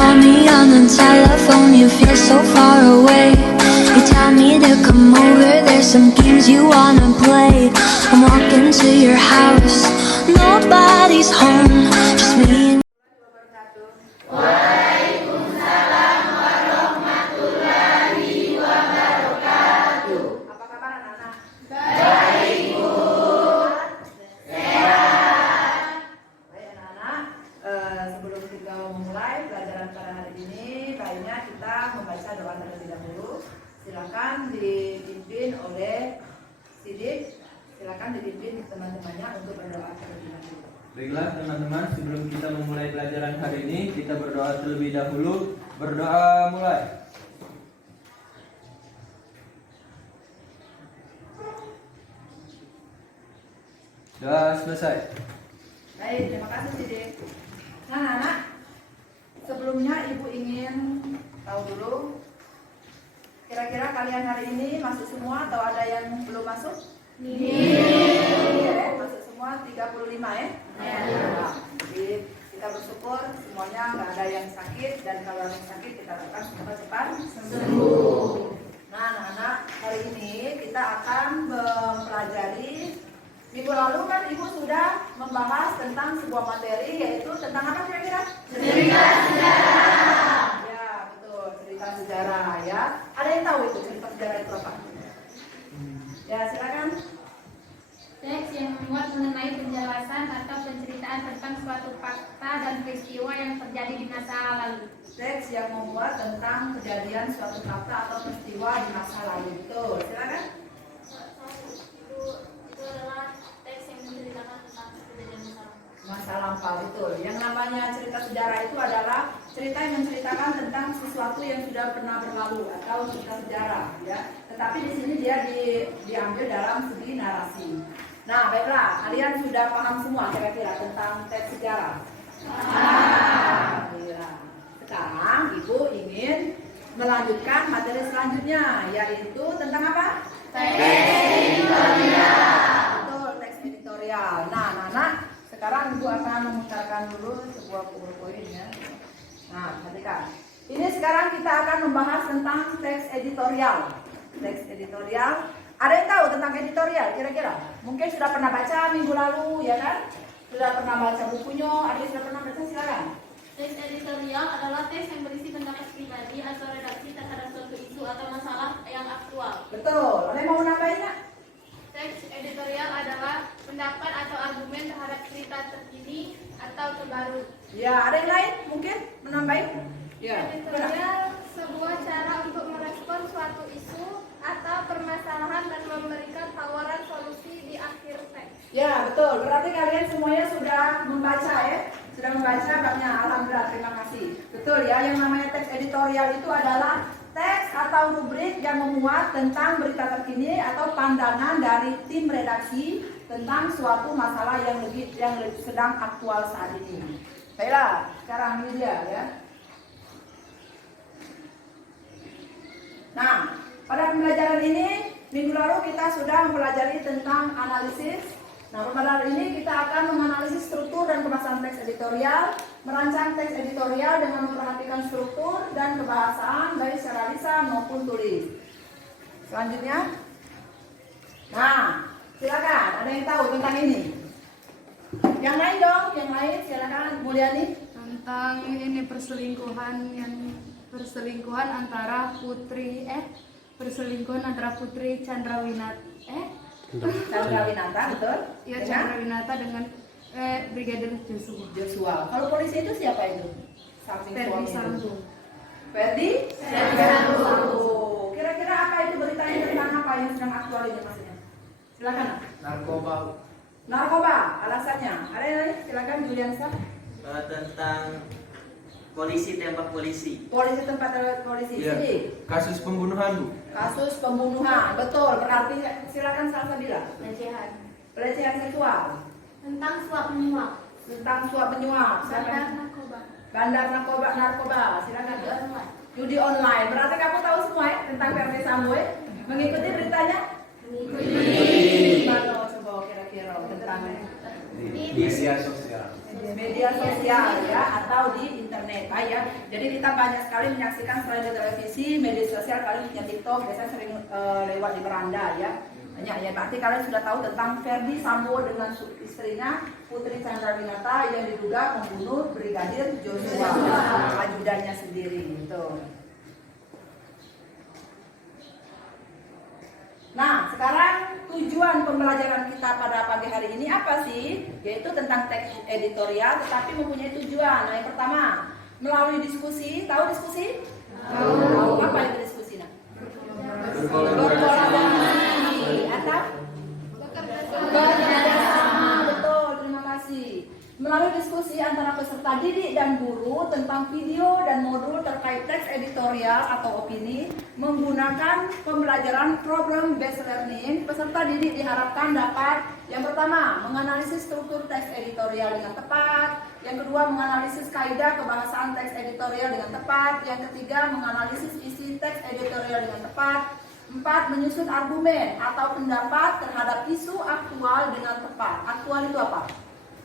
call me on the telephone, you feel so far away. You tell me to come over, there's some games you wanna play. I'm walking to your house, nobody's home, just me and Apa kabar anak-anak? Baik, Bu. Sehat. Baik anak-anak, sebelum kita memulai pelajaran pada hari ini, baiknya kita membaca doa terlebih dahulu. Silakan dipimpin oleh Sidik. Silakan dipimpin teman-temannya untuk berdoa terlebih dahulu. Baiklah teman-teman, sebelum kita memulai pelajaran hari ini, kita berdoa terlebih dahulu. Berdoa mulai. Doa selesai. Baik, terima kasih Sidik. Nah anak-anak, sebelumnya Ibu ingin tahu dulu, kira-kira kalian hari ini masuk semua atau ada yang belum masuk? Masuk semua 35 ya? Nah, jadi kita bersyukur semuanya nggak ada yang sakit, dan kalau ada yang sakit kita harapkan semoga cepat sembuh. Nah anak-anak, hari ini kita akan mempelajari, minggu lalu kan Ibu sudah membahas tentang sebuah materi, yaitu tentang apa kira-kira? Cerita sejarah. Ya betul, cerita sejarah ya. Ada yang tahu itu cerita sejarah itu apa? Ya silakan. Teks yang memuat mengenai penjelasan atau penceritaan tentang suatu fakta dan peristiwa yang terjadi di masa lalu. Teks yang memuat tentang kejadian suatu fakta atau peristiwa di masa lalu. Betul, silakan. Itu adalah teks yang menceritakan tentang kejadian Masa lampau, betul. Yang namanya cerita sejarah itu adalah cerita yang menceritakan tentang sesuatu yang sudah pernah berlalu atau cerita sejarah, ya. Tetapi di sini dia diambil dalam segi narasi. Nah, baiklah, kalian sudah paham semua kira-kira tentang teks sejarah. Iya. Sekarang Ibu ingin melanjutkan materi selanjutnya, yaitu tentang apa? Teks editorial. Betul, teks editorial. Nah, anak-anak, sekarang Ibu akan memutarkan dulu sebuah powerpoint ya. Nah, perhatikan. Ini sekarang kita akan membahas tentang teks editorial. Teks editorial. Ada yang tahu tentang editorial kira-kira? Mungkin sudah pernah baca minggu lalu, ya kan? Sudah pernah baca bukunya, ada yang sudah pernah baca, silakan. Teks editorial adalah teks yang berisi pendapat pribadi atau redaksi terhadap suatu isu atau masalah yang aktual. Betul. Ada yang mau nambahinnya? Teks editorial adalah pendapat atau argumen terhadap cerita terkini atau terbaru. Ya, ada yang lain mungkin menambahin? Ya. Editorial sebuah cara untuk merespon suatu isu atau permasalahan dan memberikan tawaran solusi di akhir teks. Ya, betul. Berarti kalian semuanya sudah membaca ya? Sudah membaca babnya. Alhamdulillah, terima kasih. Betul ya, yang namanya teks editorial itu adalah teks atau rubrik yang memuat tentang berita terkini atau pandangan dari tim redaksi tentang suatu masalah yang sedang aktual saat ini. Baiklah, sekarang ini dia ya. Nah, pada pembelajaran ini, minggu lalu kita sudah mempelajari tentang analisis. Nah, pada hari ini kita akan menganalisis struktur dan kemasan teks editorial, merancang teks editorial dengan memperhatikan struktur dan kebahasaan baik secara lisan maupun tulis. Selanjutnya, nah, silakan. Ada yang tahu tentang ini? Yang lain dong, yang lain silakan. Mulyani. Tentang ini perselingkuhan antara Putri Chandrawinata, betul? Ya, Dengan Chandrawinata dengan Brigadir Joshua. Kalau polisi itu siapa itu? Samping Ferdi suami Sambo. itu. Ferdi Sambo. Kira-kira apa itu beritanya tentang apa yang sedang aktual ini maksudnya? Silakan. Narkoba, alasannya. Ada yang lain? Silakan Juliansa. Tentang polisi tembak polisi. Polisi tempat polisi. Iya. Sini. Kasus pembunuhan, Bu. Kasus pembunuhan, betul. Berarti silakan Salsabila. Pelecehan seksual. Tentang suap menyuap. Tentang suap menyuap. Silakan. Bandar narkoba. Silakan. Judi online. Berarti kamu tahu semua ya tentang Ferdi Sambo ya? Mengikuti beritanya? Mengikuti. Coba kira-kira tentang Media sosial. media media sosial ya atau di internet ya. Jadi kita banyak sekali menyaksikan selain di televisi, media sosial kalian punya TikTok biasanya sering lewat di beranda ya. Ya, berarti kalian sudah tahu tentang Ferdi Sambo dengan istrinya Putri Chandrawinata yang diduga membunuh Brigadir Joshua, ajudannya sendiri gitu. Nah, sekarang tujuan pembelajaran kita pada pagi hari ini apa sih? Yaitu tentang teks editorial, tetapi mempunyai tujuan. Nah, yang pertama, melalui diskusi. Tahu diskusi? Tahu. Apa itu diskusi? Nah? Berkolaborasi atau bekerja sama. Betul, terima kasih. Melalui diskusi antara peserta didik dan guru tentang video dan modul terkait teks editorial atau opini menggunakan pembelajaran problem based learning, peserta didik diharapkan dapat yang pertama menganalisis struktur teks editorial dengan tepat, yang kedua menganalisis kaidah kebahasaan teks editorial dengan tepat, yang ketiga menganalisis isi teks editorial dengan tepat, 4. Menyusun argumen atau pendapat terhadap isu aktual dengan tepat. Aktual itu apa?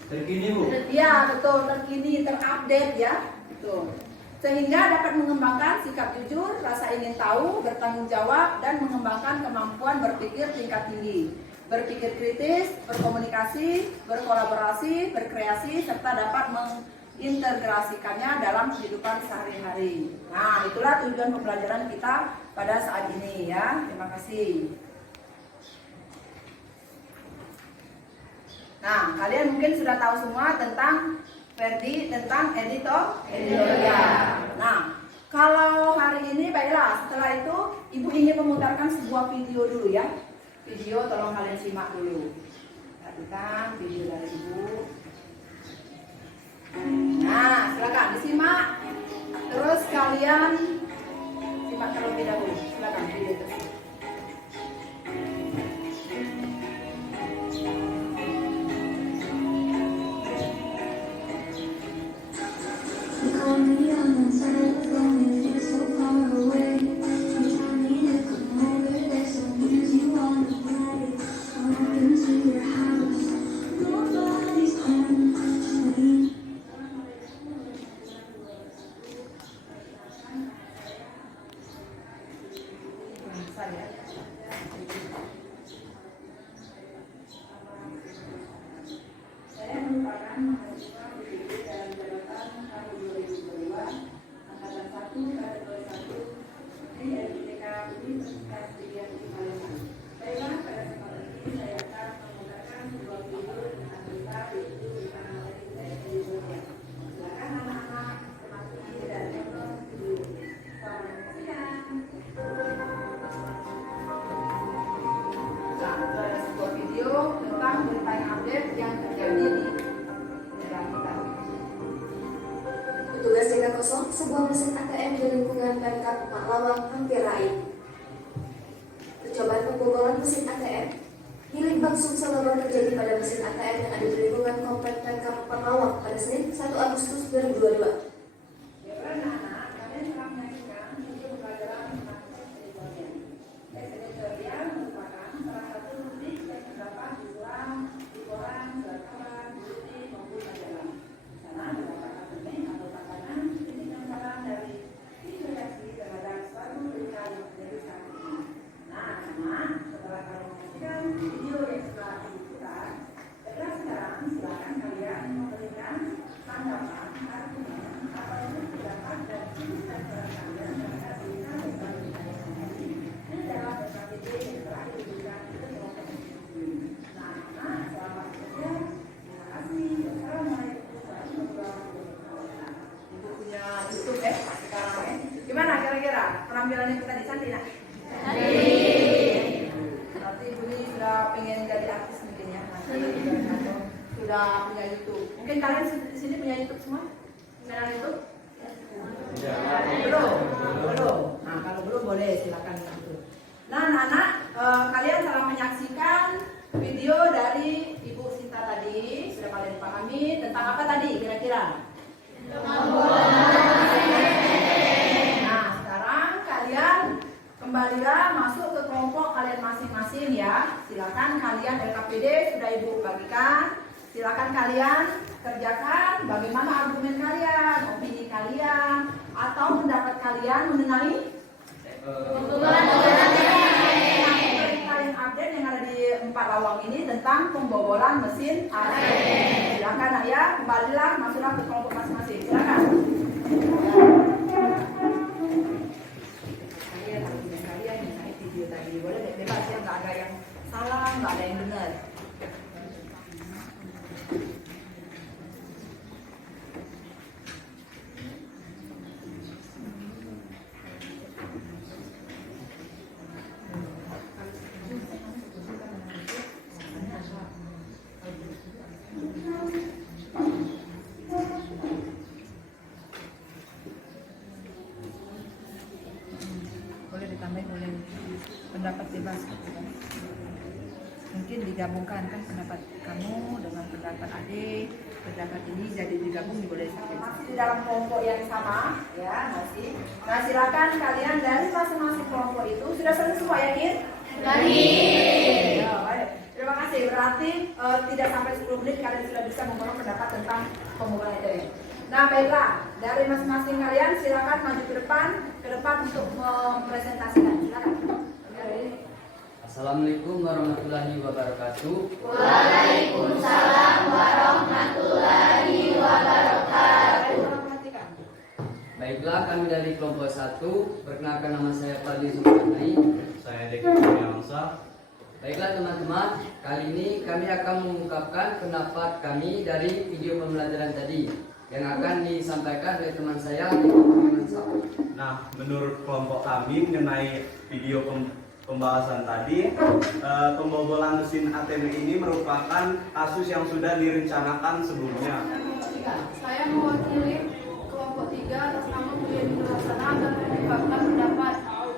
Terkini, Bu. Ya, betul, terkini, terupdate ya. Betul. Sehingga dapat mengembangkan sikap jujur, rasa ingin tahu, bertanggung jawab, dan mengembangkan kemampuan berpikir tingkat tinggi. Berpikir kritis, berkomunikasi, berkolaborasi, berkreasi, serta dapat mengintegrasikannya dalam kehidupan sehari-hari. Nah, itulah tujuan pembelajaran kita pada saat ini ya. Terima kasih. Nah, kalian mungkin sudah tahu semua tentang Ferdi, tentang editorial. Nah, kalau hari ini baiklah, setelah itu Ibu ingin memutarkan sebuah video dulu ya. Video tolong kalian simak dulu. Perhatikan video dari Ibu. Nah, silakan disimak. Terus kalian simak terlebih dahulu. Silakan video tersebut. You call me on the telephone, you feel so far away. You tell me to come over, there's some games you wanna play. I walk into your house, nobody's home, just me. Saya. Saya merupakan mahasiswa PDIP dalam jabatan tahun 2022, angkatan 1, kategori 1 di LPTK Universitas Trisakti Palembang. Baiklah, pada kesempatan ini saya akan membacakan sebuah video dengan anggota yaitu dipanggil oleh editorial. Silakan anak-anak memasuki dan menonton video. Selamat menyaksikan. Nah, itu ada sebuah video tentang berita yang update yang terjadi di negara kita. Petugas jaga kosong sebuah mesin ATM di lingkungan Pemkab Maklawang hampir raib. Percobaan pembobolan mesin ATM milik Bank Sumsel terjadi pada mesin ATM yang ada di lingkungan Komplek Pemkab Maklawang pada Senin 1 Agustus 2022. Ya, anak-anak, kalian telah menyaksikan video pembelajaran tentang teks editorial. Teks editorial merupakan salah satu rubrik yang terdapat di koran, surat kabar, buletin maupun majalah. Di sana terdapat argumen atau tatanan kritik dan saran dari tim redaksi terhadap suatu berita yang menjadi saat ini. Nah, anak-anak, setelah kalian menyaksikan video yang telah diputar, sekarang silakan kalian memberikan tanggapan, argumen, ataupun pendapat dan tulisan kalian terhadap berita yang baru ditayangkan ini dalam berbagai video yang telah diberikan ke kelompok ini. Nah, anak-anak, selamat bekerja. Terima kasih. Wassalamualaikum warahmatullahi wabarakatuh. Ibu punya YouTube sekarang Gimana kira-kira penampilannya kita di cantik nak? Berarti Ibu ini sudah pengen jadi artis mungkin ya nanti, atau sudah punya YouTube. Mungkin kalian di sini punya YouTube semua? Channel YouTube? Belum. Nah, kalau belum boleh silakan YouTube. Nah, anak-anak, kalian telah menyaksikan video dari Ibu Sinta tadi. Sudah kalian pahami tentang apa tadi kira-kira? Nah, sekarang kalian kembalilah masuk ke kelompok kalian masing-masing ya. Silakan kalian LKPD sudah Ibu bagikan. Silakan kalian kerjakan argumen kalian, opini kalian, atau pendapat kalian mengenai berita yang update yang ada di 4 lawang ini tentang pembobolan mesin ATM. Silakan nak ya, kembalilah, masuklah ke kelompok masing-masing. Silakan. Kalian mengenai video tadi boleh bebas ya, nggak ada yang salah, nggak ada yang benar. Boleh ditambahin, boleh pendapat bebas gitu kan. Mungkin digabungkan kan pendapat kamu dengan pendapat adik, pendapat ini jadi digabung boleh sampai masih di dalam kelompok yang sama ya masih. Nah silakan kalian dari masing-masing kelompok itu sudah selesai semua yakin? Ya, baik. Terima kasih. Berarti tidak sampai 10 menit kalian sudah bisa membangun pendapat tentang pembobolan ATM. Nah baiklah, dari masing-masing kalian silakan maju ke depan untuk mempresentasikan. Silakan. Assalamualaikum warahmatullahi wabarakatuh. Waalaikumsalam warahmatullahi wabarakatuh. Baiklah, kami dari kelompok 1. Perkenalkan, nama saya Fadli Zulkarnain. Saya Deki Kurniawansa. Baiklah teman-teman, kali ini kami akan mengungkapkan pendapat kami dari video pembelajaran tadi yang akan disampaikan oleh teman saya di kelompok 1. Nah, menurut kelompok kami mengenai video pembahasan tadi, pembobolan mesin ATM ini merupakan kasus yang sudah direncanakan sebelumnya. Saya mewakili kelompok 3 atas nama Bu Yeni Nurhasanah dan mengungkapkan pendapat.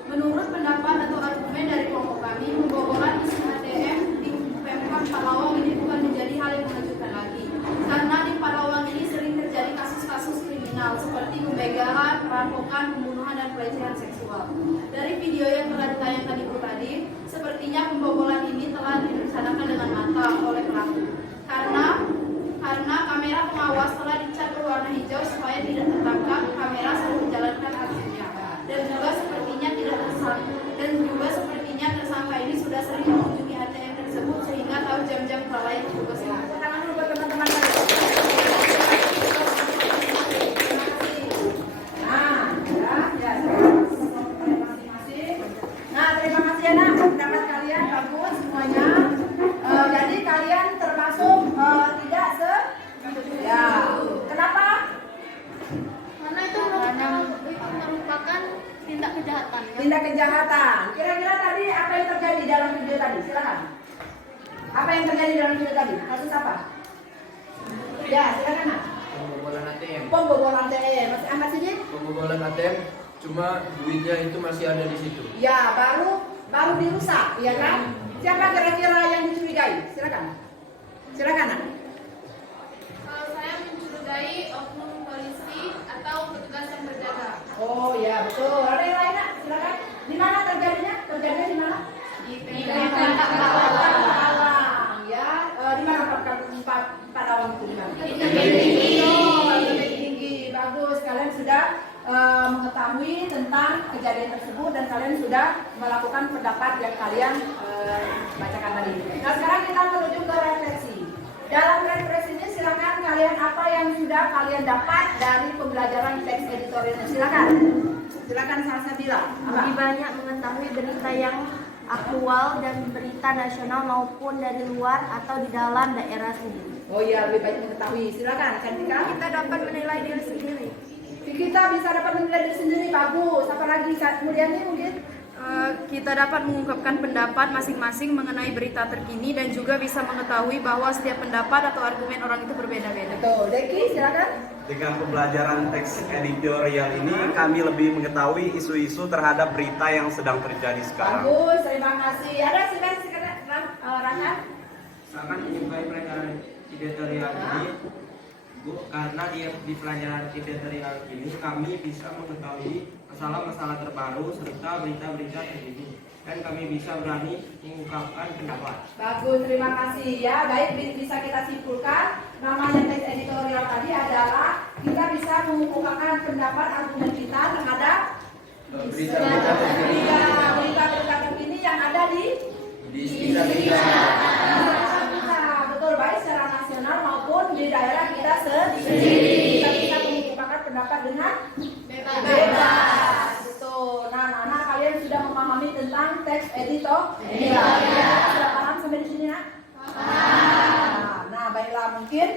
Menurut pendapat atau argumen dari kelompok kami, pembobolan mesin ATM di Pemkab Palawang ini bukan menjadi hal yang mengejutkan lagi. Karena di Palawang ini sering terjadi kasus-kasus kriminal seperti pembegalan, perampokan, pembunuhan, dan pelecehan seksual. Dari video yang telah ditayangkan ibu tadi, sepertinya pembobolan ini telah direncanakan dengan matang oleh pelaku. Karena kamera pengawas telah dicat berwarna hijau supaya tidak tertangkap kamera saat menjalankan aksinya. Dan juga sepertinya tersangka ini sudah sering mengunjungi ATM tersebut sehingga tahu jam-jam kelalaian petugas ini. Tangan dulu buat teman-teman kalian. Nah, terima kasih ya nak, pendapat kalian bagus semuanya. Jadi kalian termasuk tidak ya. Kenapa? Karena itu merupakan tindak kejahatan. Tindak kejahatan. Kira-kira tadi apa yang terjadi dalam video tadi? Silakan. Apa yang terjadi dalam video tadi? Kasus apa? Ya, silakan nak. Pembobolan ATM. Pembobolan ATM. Masih Ahmad Siddiq? Pembobolan ATM, cuma duitnya itu masih ada di situ. Ya, baru dirusak, ya kan? Siapa kira-kira yang dicurigai? Silakan. Silakan nak. Kalau saya mencurigai oknum polisi atau petugas yang berjaga. Oh ya betul. Ada yang lain nak? Silakan. Di mana terjadinya? Terjadinya di mana? Di Pemkab Palawang. Ya, di mana Pemkab Palawang itu di mana? Lebih tinggi. Bagus. Kalian sudah mengetahui tentang kejadian tersebut dan kalian sudah melakukan pendapat yang kalian bacakan tadi. Nah sekarang kita menuju ke refleksi. Dalam refleksi ini silakan kalian apa yang sudah kalian dapat dari pembelajaran teks editorialnya. Silakan Salsabila. Lebih banyak mengetahui berita yang aktual dan berita nasional maupun dari luar atau di dalam daerah sendiri. Oh iya, lebih banyak mengetahui. Silakan Cantika. Kita dapat menilai diri sendiri. Kita bisa dapat menilai diri sendiri, bagus. Apa lagi? Kemudian ini mungkin Kita dapat mengungkapkan pendapat masing-masing mengenai berita terkini dan juga bisa mengetahui bahwa setiap pendapat atau argumen orang itu berbeda-beda. betul. Deki, silakan. Dengan pembelajaran teks editorial ini, kami lebih mengetahui isu-isu terhadap berita yang sedang terjadi sekarang. Bagus, terima kasih. Ada silakan Rana. Sangat menyukai pelajaran editorial ini, Bu, karena di pelajaran editorial ini kami bisa mengetahui masalah-masalah terbaru serta berita-berita terkini, dan kami bisa berani mengungkapkan pendapat. Bagus, terima kasih ya. Baik, bisa kita simpulkan namanya teks editorial tadi adalah kita mengumpulkan pendapat argumen kita terhadap berita-berita terkini berita-berita terkini yang ada di kita. Betul, baik secara nasional maupun di daerah kita sendiri. Kita bisa mengumpulkan pendapat dengan bebas. Betul. Nah, anak-anak kalian sudah memahami tentang teks editor? Sudah paham sampai di sini, Nak? Nah, baiklah, mungkin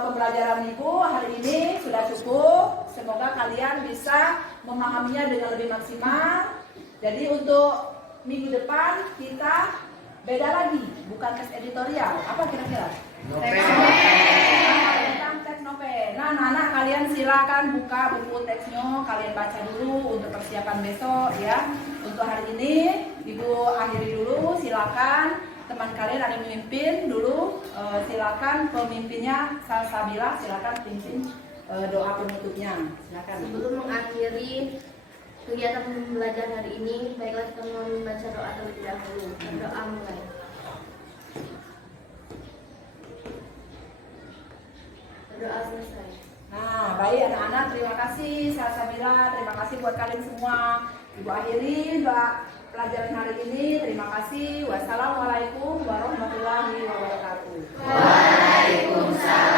pembelajaran Ibu hari ini sudah cukup. Semoga kalian bisa memahaminya dengan lebih maksimal. Jadi untuk minggu depan kita beda lagi, bukan tes editorial. Apa kira-kira? Tentang teks novel. Nah, anak-anak kalian silakan buka buku teksnya, kalian baca dulu untuk persiapan besok ya. Untuk hari ini Ibu akhiri dulu, silakan. Teman kalian ada yang memimpin dulu, silakan pemimpinnya Salsabila, silakan pimpin doa penutupnya. Silakan. Sebelum mengakhiri kegiatan belajar hari ini, baiklah kita membaca doa terlebih dahulu. Berdoa mulai. Berdoa selesai. Nah, baik anak-anak, terima kasih Salsabila, terima kasih buat kalian semua. Ibu akhiri doa pelajaran hari ini. Terima kasih. Wassalamualaikum warahmatullahi wabarakatuh. Waalaikumsalam.